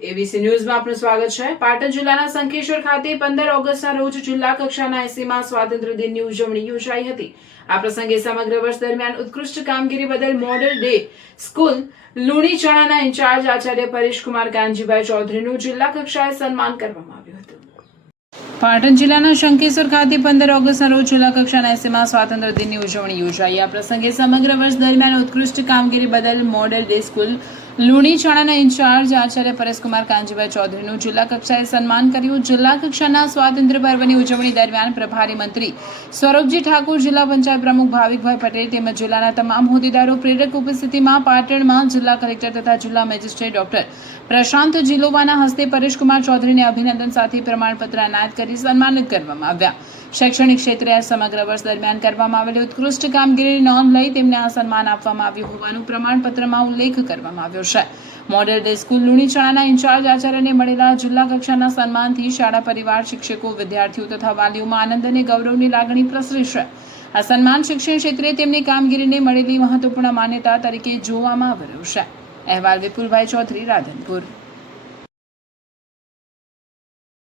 ABC ન્યૂઝમાં આપનું સ્વાગત છે। પાટણ જિલ્લાના શંખેશ્વર ખાતે 15 ઓગસ્ટના રોજ જિલ્લા કક્ષાના 80મા સ્વાતંત્ર્ય દિનની ઉજવણી યોજાઈ હતી। આ પ્રસંગે સમગ્ર વર્ષ દરમિયાન ઉત્કૃષ્ટ કામગીરી બદલ model day school લુણીચણાના in charge Acharya Pareshkumar Kanjibhai ચૌધરીનું જિલ્લા કક્ષાએ સન્માન કરવામાં આવ્યું હતું। પાટણ જિલ્લાના શંખેશ્વર ખાતે 15 ઓગસ્ટના રોજ જિલ્લા કક્ષાના 80મા સ્વાતંત્ર્ય દિનની ઉજવણી યોજાઈ। આ પ્રસંગે સમગ્ર વર્ષ દરમિયાન ઉત્કૃષ્ટ કામગીરી બદલ model day school લુણીચણાના in charge Acharya Pareshkumar Kanjibhai ચૌધરીનું જિલ્લા કક્ષાએ સન્માન કર્યું। જિલ્લા કક્ષાના સ્વાતંત્ર્ય પર્વની ઉજવણી દરમિયાન પ્રભારી મંત્રી સ્વરૂપજી ઠાકોર, જિલ્લા પંચાયત પ્રમુખ ભાવિકભાઈ પટેલ તેમજ જિલ્લાના તમામ હોદ્દેદારો પ્રેરક ઉપસ્થિતિમાં પાટણમાં જિલ્લા કલેક્ટર તથા જિલ્લા મેજિસ્ટ્રેટ ડોક્ટર પ્રશાંત જીલોવાના હસ્તે પરેશકુમાર ચૌધરીને અભિનંદન સાથે પ્રમાણપત્ર એનાયત કરી સન્માનિત કરવામાં આવ્યા। શૈક્ષણિક ક્ષેત્રે સમગ્ર વર્ષ દરમિયાન કરવામાં આવેલી ઉત્કૃષ્ટ કામગીરીની નોંધ લઈ તેમને આ સન્માન આપવામાં આવ્યું હોવાનું પ્રમાણપત્રમાં ઉલ્લેખ કરવામાં આવ્યો છે। મોડેલ ડે સ્કૂલ લુણીચણાના ઇન્ચાર્જ આચાર્યને મળેલા જિલ્લા કક્ષાના સન્માનથી શાળા પરિવાર, શિક્ષકો, વિદ્યાર્થીઓ તથા વાલીઓમાં આનંદ અને ગૌરવની લાગણી પ્રસરી છે। આ સન્માન શિક્ષણ ક્ષેત્રે તેમની કામગીરીને મળેલી મહત્વપૂર્ણ માન્યતા તરીકે જોવામાં આવી રહ્યું છે। અહેવાલ વિપુલભાઈ ચૌધરી, રાધનપુર।